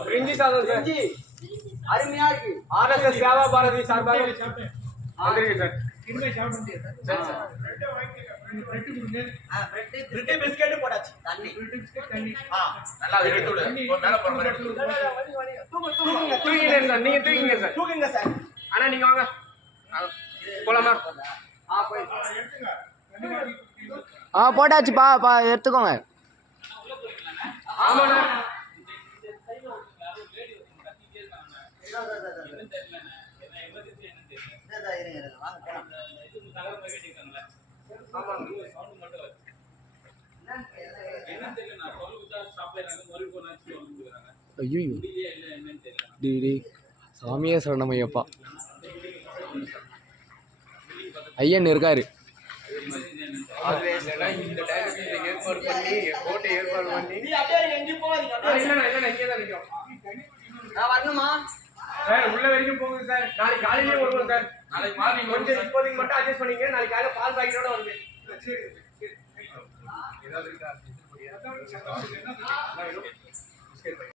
பிரிஞ்சி சாதம் சார் அருமையா இருக்கு ஆர்எஸ்எஸ் சேவா பாரதி சார்பாக சார் பிஸ்கெட் போடாச்சு தண்ணி நல்லா எடுத்து விடு மேல போற மாதிரி தூக்கிங்க சார் நீங்க தூக்கிங்க சார் தூக்குங்க சார் ஆனா நீங்க வாங்க போலாமா ஆ போய். ஆ போட்டாச்சுப்பா பா எடுத்துக்கோங்க. ஐயோ டி சாமியே சரணமையப்பா ஐயன் இருக்காரு. இந்த டைமுக்கு இதை ஏற்பாடு பண்ணி கோட்டை ஏற்பாடு பண்ணி. இல்லண்ணா இல்லண்ணா இங்கே தான் நிற்கும் நான் வரணுமா? சார் உள்ள வரைக்கும் போகுது சார். நாளைக்கு காலையிலேயே வருவோம் சார். நாளைக்கு மார்னிங் கொஞ்சம் இப்போதைக்கு மட்டும் அட்ஜஸ்ட் பண்ணிங்க நாளைக்கு காலையில பால் பாக்கெட்டோட வந்து. ஏதாவது இருக்கா?